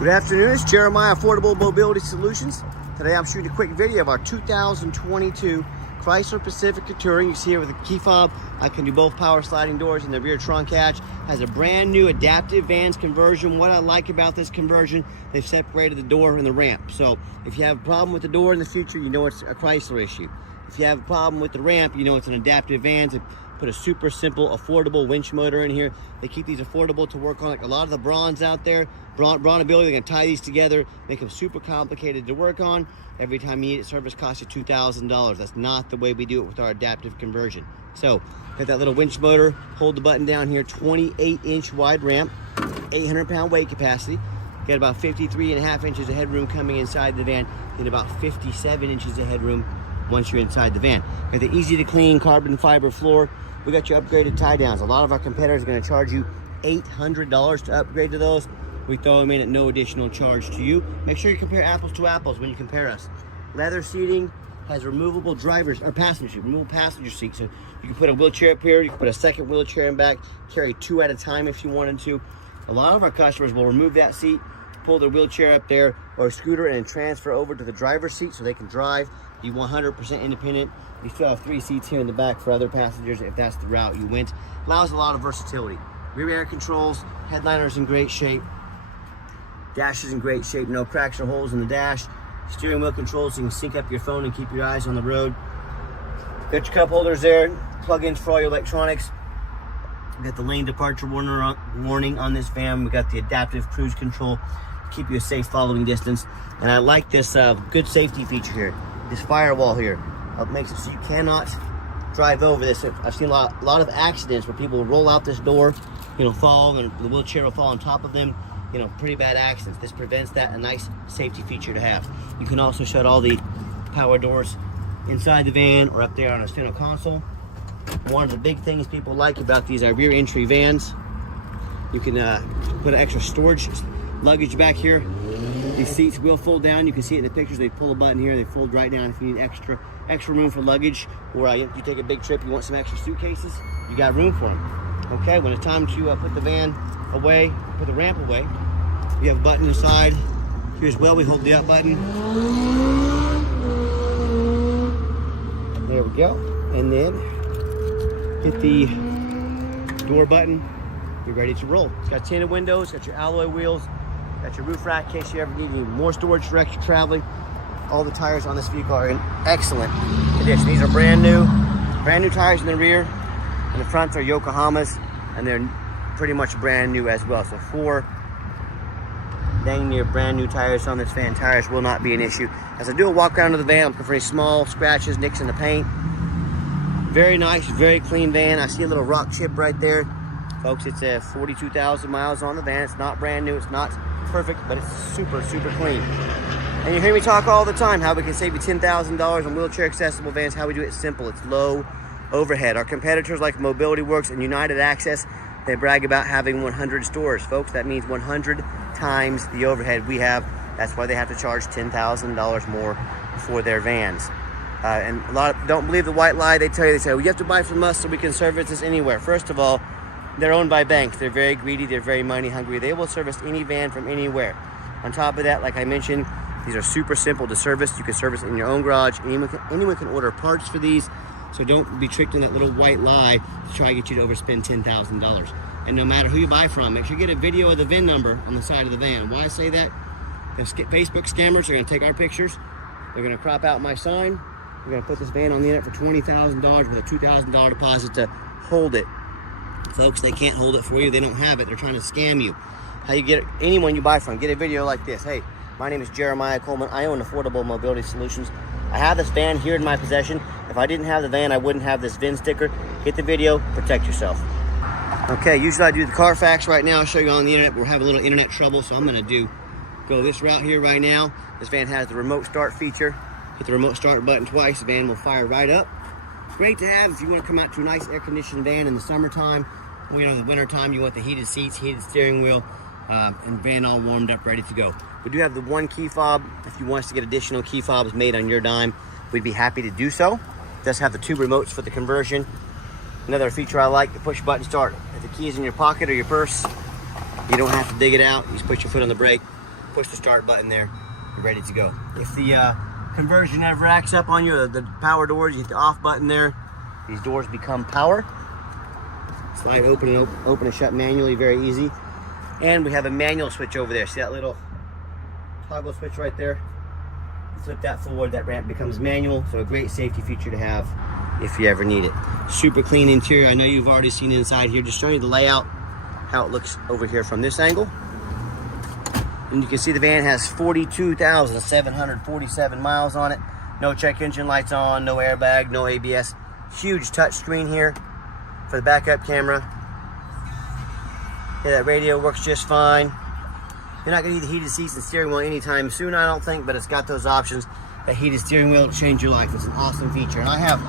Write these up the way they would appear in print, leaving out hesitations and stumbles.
Good afternoon, it's Jeremiah Affordable Mobility Solutions. Today I'm shooting a quick video of our 2022 Chrysler Pacifica Touring. You see here with the key fob, I can do both power sliding doors and the rear trunk hatch. Has a brand new adaptive vans conversion. What I like about this conversion, they've separated the door and the ramp. So if you have a problem with the door in the future, you know it's a Chrysler issue. If you have a problem with the ramp, you know it's an adaptive vans. They put a super simple, affordable winch motor in here. They keep these affordable to work on. Like a lot of the Brawns out there, Brawn Ability, they're gonna tie these together, make them super complicated to work on. Every time you need it, service costs you $2,000. That's not the way we do it with our adaptive conversion. So, got that little winch motor, hold the button down here, 28-inch wide ramp, 800-pound weight capacity. Got about 53.5 inches of headroom coming inside the van, and about 57 inches of headroom once you're inside the van. Got the easy to clean carbon fiber floor. We got your upgraded tie downs. A lot of our competitors are gonna charge you $800 to upgrade to those. We throw them in at no additional charge to you. Make sure you compare apples to apples when you compare us. Leather seating, has removable removable passenger seat. So you can put a wheelchair up here, you can put a second wheelchair in back, carry two at a time if you wanted to. A lot of our customers will remove that seat, pull their wheelchair up there or a scooter and transfer over to the driver's seat so they can drive. Be 100% independent. We still have 3 seats here in the back for other passengers if that's the route you went. Allows a lot of versatility. Rear air controls, headliner's in great shape. Dash is in great shape, no cracks or holes in the dash. Steering wheel controls so you can sync up your phone and keep your eyes on the road. Got your cup holders there, plug-ins for all your electronics. We got the lane departure warning on this van. We got the adaptive cruise control to keep you a safe following distance. And I like this good safety feature here. This firewall here makes it so you cannot drive over this. I've seen a lot of accidents where people will roll out this door, fall, and the wheelchair will fall on top of them. Pretty bad accidents. This prevents that, a nice safety feature to have. You can also shut all the power doors inside the van or up there on a center console. One of the big things people like about these rear entry vans, you can put an extra storage luggage back here. These seats will fold down. You can see it in the pictures. They pull a button here, they fold right down if you need extra room for luggage, or you take a big trip, you want some extra suitcases, you got room for them. Okay, when it's time to put the van away, put the ramp away, you have a button inside here as well. We hold the up button. There we go. And then hit the door button. You're ready to roll. It's got tinted windows, got your alloy wheels, got your roof rack in case you ever need any more storage for extra traveling. All the tires on this vehicle are in excellent condition. These are brand new tires in the rear, and the fronts are Yokohamas, and they're pretty much brand new as well. So 4 dang near brand new tires on this van. Tires will not be an issue. As I do a walk around of the van, I'm looking for any small scratches, nicks in the paint. Very nice, very clean van. I see a little rock chip right there. Folks, it's 42,000 miles on the van. It's not brand new, it's not perfect, but it's super, super clean. And you hear me talk all the time how we can save you $10,000 on wheelchair accessible vans. How we do it simple. It's low overhead. Our competitors like Mobility Works and United Access, they brag about having 100 stores. Folks, that means 100 times the overhead we have. That's why they have to charge $10,000 more for their vans. And a lot of, don't believe the white lie they tell you. They say, well, you have to buy from us so we can service this anywhere. First of all, they're owned by banks. They're very greedy. They're very money hungry. They will service any van from anywhere. On top of that, like I mentioned, these are super simple to service. You can service in your own garage. Anyone can order parts for these. So don't be tricked in that little white lie to try to get you to overspend $10,000. And no matter who you buy from, make sure you get a video of the VIN number on the side of the van. Why I say that? The Facebook scammers are going to take our pictures. They're going to crop out my sign. We're going to put this van on the internet for $20,000 with a $2,000 deposit to hold it. Folks, they can't hold it for you. They don't have it. They're trying to scam you. How you get anyone you buy from, get a video like this. Hey, my name is Jeremiah Coleman. I own Affordable Mobility Solutions. I have this van here in my possession. If I didn't have the van, I wouldn't have this VIN sticker. Get the video, protect yourself. Okay, usually I do the Carfax right now. I'll show you on the internet. We're having a little internet trouble, so I'm gonna go this route here right now. This van has the remote start feature. Hit the remote start button twice, the van will fire right up. It's great to have if you want to come out to a nice air-conditioned van in the summertime. The wintertime, you want the heated seats, heated steering wheel, and van all warmed up, ready to go. We do have the 1 key fob. If you want us to get additional key fobs made on your dime, we'd be happy to do so. It does have the 2 remotes for the conversion. Another feature I like, the push button start. If the key is in your pocket or your purse, you don't have to dig it out. You just put your foot on the brake, push the start button there, you're ready to go. If the conversion ever acts up on you, the power doors, you hit the off button there, these doors become power. Slide open and shut manually, very easy. And we have a manual switch over there. See that little toggle switch right there? Flip that forward, that ramp becomes manual, so a great safety feature to have if you ever need it. Super clean interior. I know you've already seen inside here. Just showing you the layout, how it looks over here from this angle. And you can see the van has 42,747 miles on it. No check engine lights on, no airbag, no ABS. Huge touch screen here for the backup camera. Yeah, that radio works just fine. You're not gonna need the heated seats and steering wheel anytime soon, I don't think, but it's got those options. That heated steering wheel will change your life. It's an awesome feature. And I have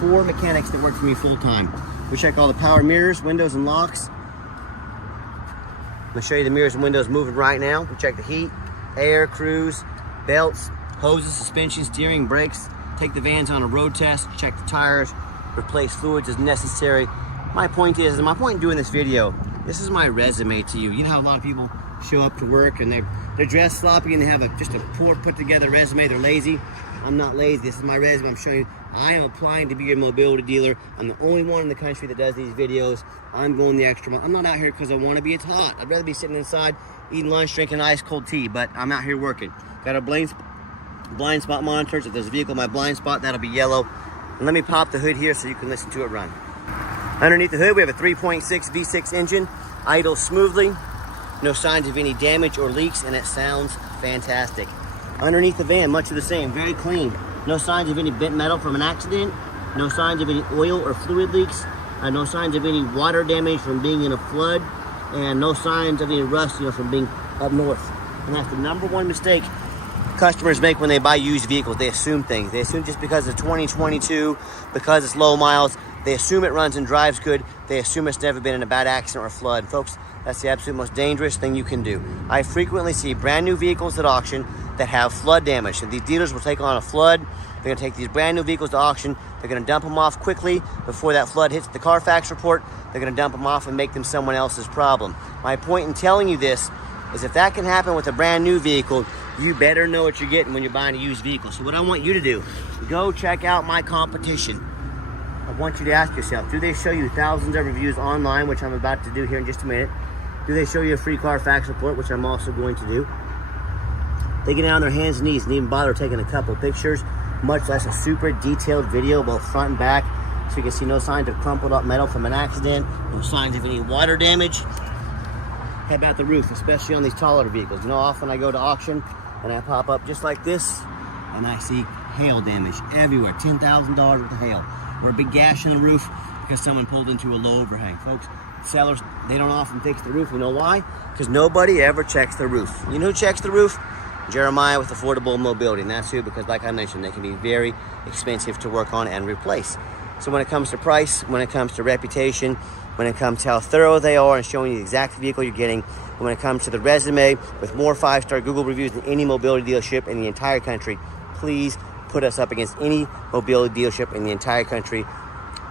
4 mechanics that work for me full time. We check all the power mirrors, windows, and locks. I'm gonna show you the mirrors and windows moving right now. We check the heat, air, cruise, belts, hoses, suspension, steering, brakes. Take the vans on a road test, check the tires, replace fluids as necessary. My point in doing this video, this is my resume to you. You know how a lot of people show up to work and they're dressed sloppy and they have just a poor put together resume. They're lazy. I'm not lazy. This is my resume. I'm showing you I am applying to be your mobility dealer. I'm the only one in the country that does these videos. I'm going the extra mile. I'm not out here because I want to be. It's hot. I'd rather be sitting inside eating lunch, drinking ice cold tea, but I'm out here working. Got a blind spot monitors. If there's a vehicle in my blind spot, that'll be yellow. And let me pop the hood here so you can listen to it run. Underneath the hood, we have a 3.6 V6 engine, idles smoothly. No signs of any damage or leaks, and it sounds fantastic. Underneath the van, much of the same, very clean. No signs of any bent metal from an accident. No signs of any oil or fluid leaks. No signs of any water damage from being in a flood. And no signs of any rust, from being up north. And that's the #1 mistake customers make when they buy used vehicles. They assume things. They assume just because it's 2022, because it's low miles, they assume it runs and drives good. They assume it's never been in a bad accident or flood. Folks, that's the absolute most dangerous thing you can do. I frequently see brand new vehicles at auction that have flood damage. And these dealers will take on a flood. They're gonna take these brand new vehicles to auction. They're gonna dump them off quickly before that flood hits the Carfax report. They're gonna dump them off and make them someone else's problem. My point in telling you this is if that can happen with a brand new vehicle, you better know what you're getting when you're buying a used vehicle. So what I want you to do, go check out my competition. I want you to ask yourself, do they show you thousands of reviews online, which I'm about to do here in just a minute? Do they show you a free Carfax report, which I'm also going to do? They get down on their hands and knees and even bother taking a couple pictures, much less a super detailed video, both front and back, so you can see no signs of crumpled up metal from an accident, no signs of any water damage. How about the roof, especially on these taller vehicles? Often I go to auction and I pop up just like this and I see hail damage everywhere, $10,000 worth of hail, or a big gash in the roof because someone pulled into a low overhang. Folks, sellers, they don't often fix the roof. You know why? Because nobody ever checks the roof. You know who checks the roof? Jeremiah with Affordable Mobility, and that's who, because like I mentioned, they can be very expensive to work on and replace. So when it comes to price, when it comes to reputation, when it comes to how thorough they are and showing you the exact vehicle you're getting, and when it comes to the resume with more 5-star Google reviews than any mobility dealership in the entire country, please put us up against any mobility dealership in the entire country.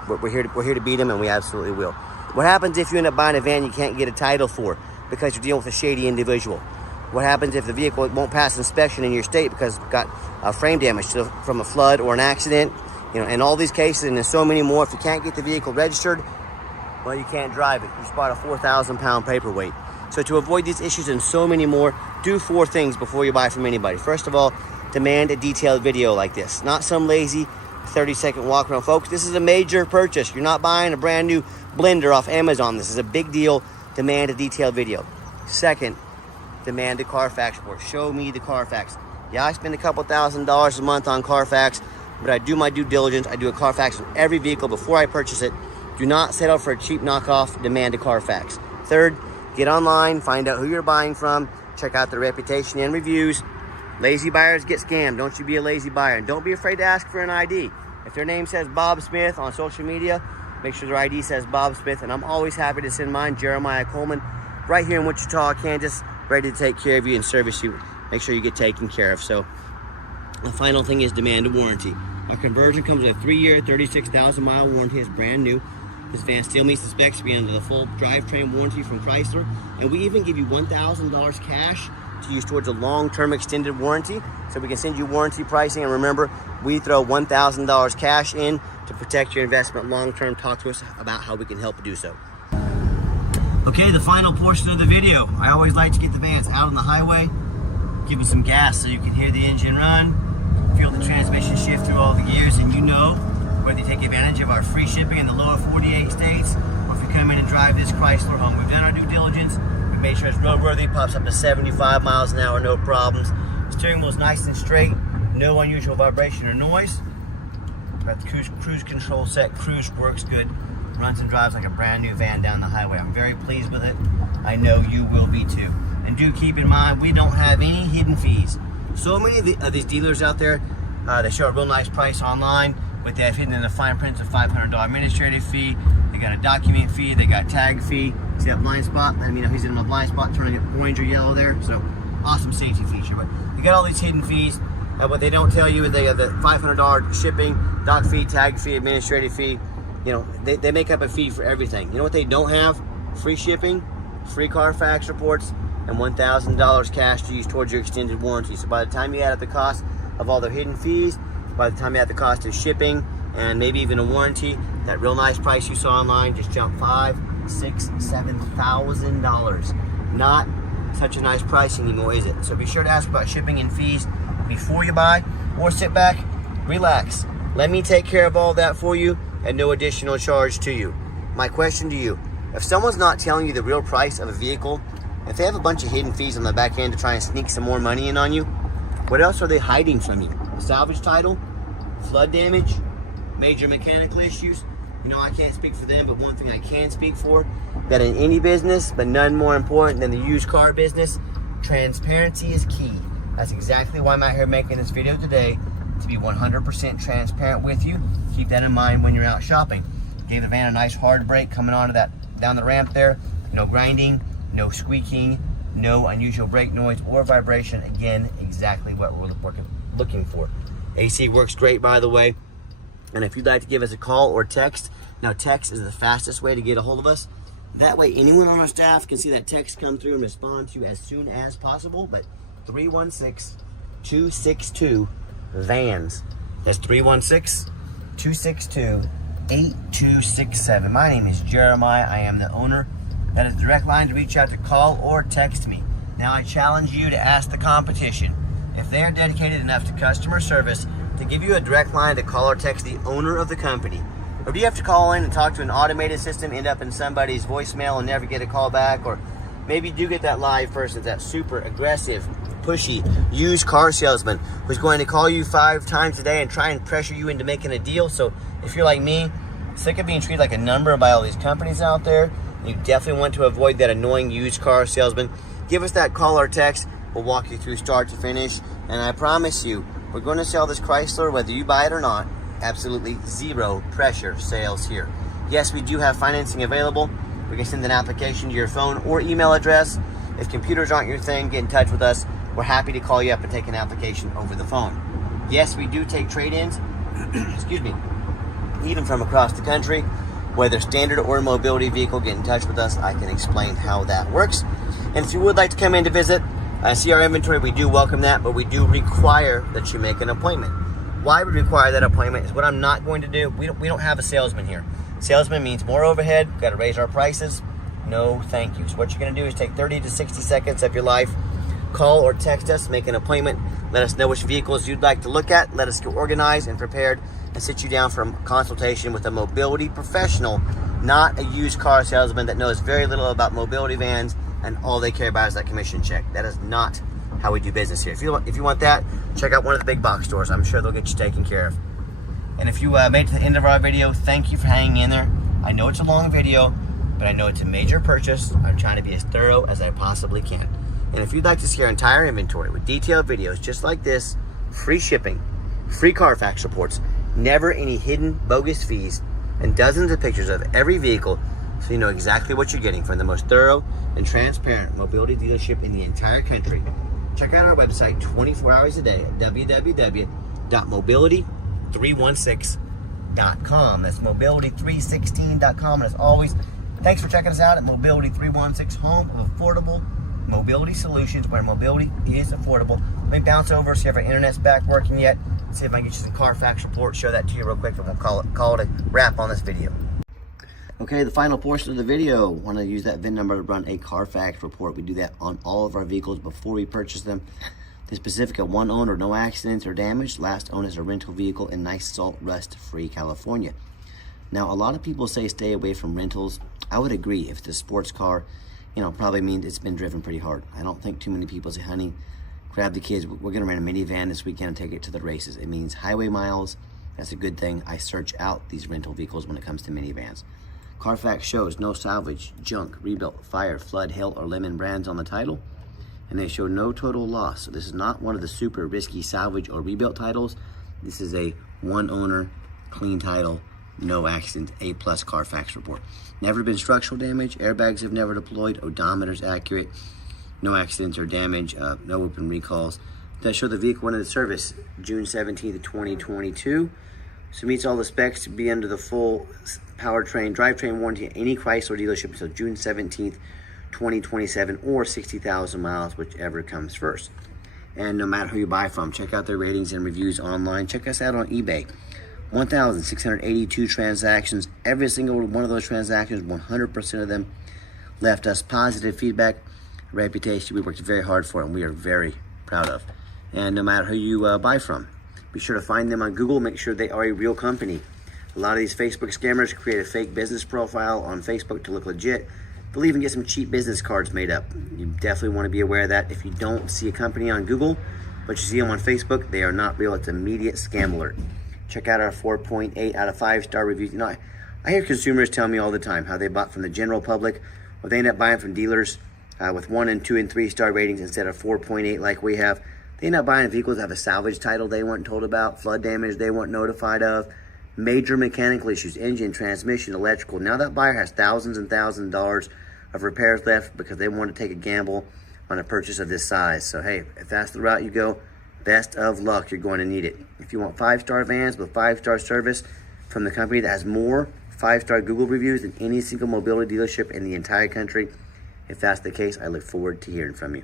We're here to beat them, and we absolutely will. What happens if you end up buying a van you can't get a title for because you're dealing with a shady individual? What happens if the vehicle won't pass inspection in your state because it's got frame damage from a flood or an accident? In all these cases, and there's so many more, if you can't get the vehicle registered, well, you can't drive it. You spot a 4,000-pound paperweight. So to avoid these issues and so many more, do 4 things before you buy from anybody. First of all, demand a detailed video like this. Not some lazy 30-second walk around. Folks, this is a major purchase. You're not buying a brand new blender off Amazon. This is a big deal. Demand a detailed video. Second, demand a Carfax report. Show me the Carfax. Yeah, I spend a couple $1,000s a month on Carfax, but I do my due diligence. I do a Carfax on every vehicle before I purchase it. Do not settle for a cheap knockoff. Demand a Carfax. Third, get online, find out who you're buying from, check out their reputation and reviews. Lazy buyers get scammed. Don't you be a lazy buyer. And don't be afraid to ask for an ID. If their name says Bob Smith on social media, make sure their ID says Bob Smith. And I'm always happy to send mine, Jeremiah Coleman, right here in Wichita, Kansas, ready to take care of you and service you. Make sure you get taken care of. So the final thing is demand a warranty. Our conversion comes with a 3-year, 36,000-mile warranty. It's brand new. This van still meets the specs, being under the full drivetrain warranty from Chrysler. And we even give you $1,000 cash to use towards a long-term extended warranty, so we can send you warranty pricing. And remember, we throw $1,000 cash in to protect your investment long-term. Talk to us about how we can help do so. Okay, the final portion of the video. I always like to get the vans out on the highway, give it some gas so you can hear the engine run, feel the transmission shift through all the gears, and you know whether you take advantage of our free shipping in the lower 48 states, or if you come in and drive this Chrysler home. We've done our due diligence. We've made sure it's roadworthy, pops up to 75 miles an hour, no problems. Steering wheel's nice and straight, no unusual vibration or noise. Got the cruise control set, cruise works good, runs and drives like a brand new van down the highway. I'm very pleased with it. I know you will be too. And do keep in mind, we don't have any hidden fees. So many of these dealers out there, they show a real nice price online, but they have hidden in the fine print a $500 administrative fee. They got a document fee, they got tag fee. See that blind spot? Let me know he's in a blind spot, turning it orange or yellow there. So awesome safety feature. But you got all these hidden fees. What they don't tell you is they have the $500 shipping, doc fee, tag fee, administrative fee. You know, they make up a fee for everything. You know what they don't have? Free shipping, free Carfax reports, and $1,000 cash to use towards your extended warranty. So by the time you add up the cost of all their hidden fees, by the time you add the cost of shipping and maybe even a warranty, that real nice price you saw online just jumped $5,000, $6,000, $7,000. Not such a nice price anymore, is it? So be sure to ask about shipping and fees before you buy, or sit back, relax. Let me take care of all that for you at no additional charge to you. My question to you, if someone's not telling you the real price of a vehicle, if they have a bunch of hidden fees on the back end to try and sneak some more money in on you, what else are they hiding from you? A salvage title, flood damage, major mechanical issues? You know, I can't speak for them, but one thing I can speak for, that in any business, but none more important than the used car business, transparency is key. That's exactly why I'm out here making this video today, to be 100% transparent with you. Keep that in mind when you're out shopping. Gave the van a nice hard brake coming onto that, down the ramp there. No grinding, no squeaking, no unusual brake noise or vibration. Again, exactly what we're looking for. AC works great, by the way. And if you'd like to give us a call or text, now text is the fastest way to get a hold of us. That way anyone on our staff can see that text come through and respond to you as soon as possible. But 316-262-VANS. That's 316-262-8267. My name is Jeremiah. I am the owner. That is the direct line to reach out to call or text me. Now I challenge you to ask the competition if they are dedicated enough to customer service to give you a direct line to call or text the owner of the company. Or do you have to call in and talk to an automated system, end up in somebody's voicemail and never get a call back? Or maybe you do get that live person, that super aggressive, pushy used car salesman who's going to call you 5 times a day and try and pressure you into making a deal. So if you're like me, sick of being treated like a number by all these companies out there, you definitely want to avoid that annoying used car salesman, give us that call or text. We'll walk you through start to finish, and I promise you, we're going to sell this Chrysler whether you buy it or not. Absolutely zero pressure sales here. Yes, we do have financing available. We can send an application to your phone or email address. If computers aren't your thing, get in touch with us. We're happy to call you up and take an application over the phone. Yes, we do take trade-ins, excuse me, even from across the country. Whether standard or mobility vehicle, get in touch with us. I can explain how that works. And if you would like to come in to visit, see our inventory, we do welcome that, but we do require that you make an appointment. Why we require that appointment is what I'm not going to do. We don't have a salesman here. Salesman means more overhead. We've got to raise our prices. No, thank you. So what you're going to do is take 30 to 60 seconds of your life, call or text us, make an appointment, let us know which vehicles you'd like to look at, let us get organized and prepared, and sit you down for a consultation with a mobility professional, not a used car salesman that knows very little about mobility vans and all they care about is that commission check. That is not how we do business here. If you want that, check out one of the big box stores. I'm sure they'll get you taken care of. And if you made it to the end of our video, thank you for hanging in there. I know it's a long video, but I know it's a major purchase. I'm trying to be as thorough as I possibly can. And if you'd like to see our entire inventory with detailed videos just like this, free shipping, free Carfax reports, never any hidden bogus fees, and dozens of pictures of every vehicle so you know exactly what you're getting from the most thorough and transparent mobility dealership in the entire country, check out our website 24 hours a day at www.mobility316.com. That's mobility316.com. And as always, thanks for checking us out at Mobility 316, home of affordable mobility solutions where mobility is affordable. Let me bounce over, see if our internet's back working yet. See if I can get you some Carfax reports, show that to you real quick, and we'll call it a wrap on this video. Okay, the final portion of the video, want to use that VIN number to run a Carfax report. We do that on all of our vehicles before we purchase them. This Pacifica, one owner, no accidents or damage. Last owned as a rental vehicle in nice salt rust-free California. Now, a lot of people say stay away from rentals. I would agree. If it's a sports car, probably means it's been driven pretty hard. I don't think too many people say, honey, grab the kids. We're going to rent a minivan this weekend and take it to the races. It means highway miles. That's a good thing. I search out these rental vehicles when it comes to minivans. Carfax shows no salvage, junk, rebuilt, fire, flood, hail, or lemon brands on the title. And they show no total loss. So this is not one of the super risky salvage or rebuilt titles. This is a one owner, clean title, no accident, A+ Carfax report. Never been structural damage, airbags have never deployed, odometer's accurate, no accidents or damage, no open recalls. That show the vehicle went into service June 17th of 2022. So meets all the specs to be under the full powertrain, drivetrain warranty at any Chrysler dealership until June 17th, 2027, or 60,000 miles, whichever comes first. And no matter who you buy from, check out their ratings and reviews online. Check us out on eBay. 1,682 transactions. Every single one of those transactions, 100% of them left us positive feedback, reputation we worked very hard for, and we are very proud of. And no matter who you buy from, be sure to find them on Google. Make sure they are a real company. A lot of these Facebook scammers create a fake business profile on Facebook to look legit. They'll even get some cheap business cards made up. You definitely want to be aware of that. If you don't see a company on Google, but you see them on Facebook, they are not real. It's immediate scam alert. Check out our 4.8 out of 5-star reviews. I hear consumers tell me all the time how they bought from the general public, or they end up buying from dealers with 1 and 2 and 3-star ratings instead of 4.8 like we have. They end up buying vehicles that have a salvage title they weren't told about, flood damage they weren't notified of, major mechanical issues, engine, transmission, electrical. Now that buyer has thousands and thousands of dollars of repairs left because they want to take a gamble on a purchase of this size. So hey, if that's the route you go, best of luck, you're going to need it. If you want 5-star vans with 5-star service from the company that has more 5-star Google reviews than any single mobility dealership in the entire country, if that's the case, I look forward to hearing from you.